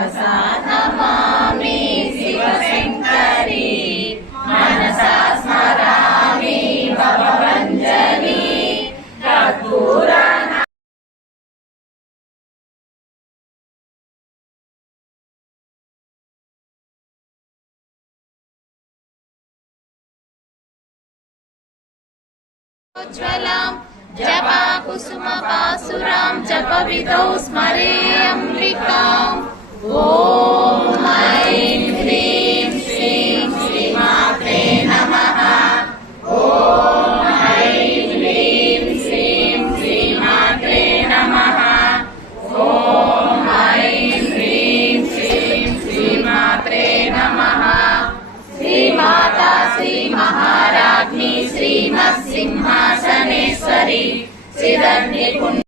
శిరసా నమామి శివశంకరీ మనసా స్మరామి భవభంజనీ కర్పూర ज्वलां जपा कुसुम पासुरां जपविदौ स्मरे अम्बिकाम् ॐ ऐं ह्रीं श्रीं श्रीमात्रे नमः ॐ ऐं ह्रीं श्रीं श्रीमात्रे नमः ॐ ऐं ह्रीं श्रीं श्रीमात्रे नमः श्रीमाता श्रीमहाराज्ञी श्रीमत्सिंहासनेश्वरी श्रीधन्यकुण्ड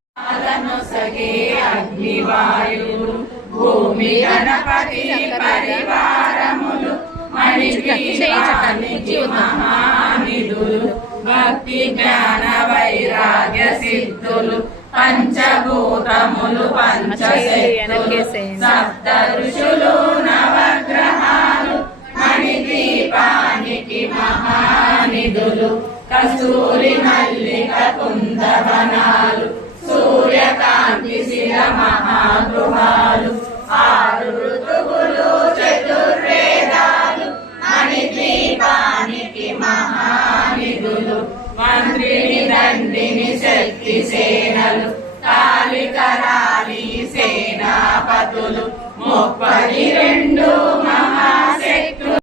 మణిదీపాలనొసగే అగ్నివాయువు భూమి గణపతి పరివారములు మణిదీపానికి మహానిధులు భక్తి జ్ఞాన వైరాగ్య సిద్ధులు పంచభూతములు పంచశక్తులు సప్త ఋషులు నవగ్రహాలు మణిదీపానికి మహానిధులు కస్తూరి మల్లిక కుందవనాలు సూర్యకాంతి శిల మహాగృహాలు ఆరు ఋతువులు చతుర్వేదాలు మణిదీపానికి మహానిధులు మంత్రిని దండిని శక్తి సేనలు కాళికరాలి సేనాపతులు ముప్పది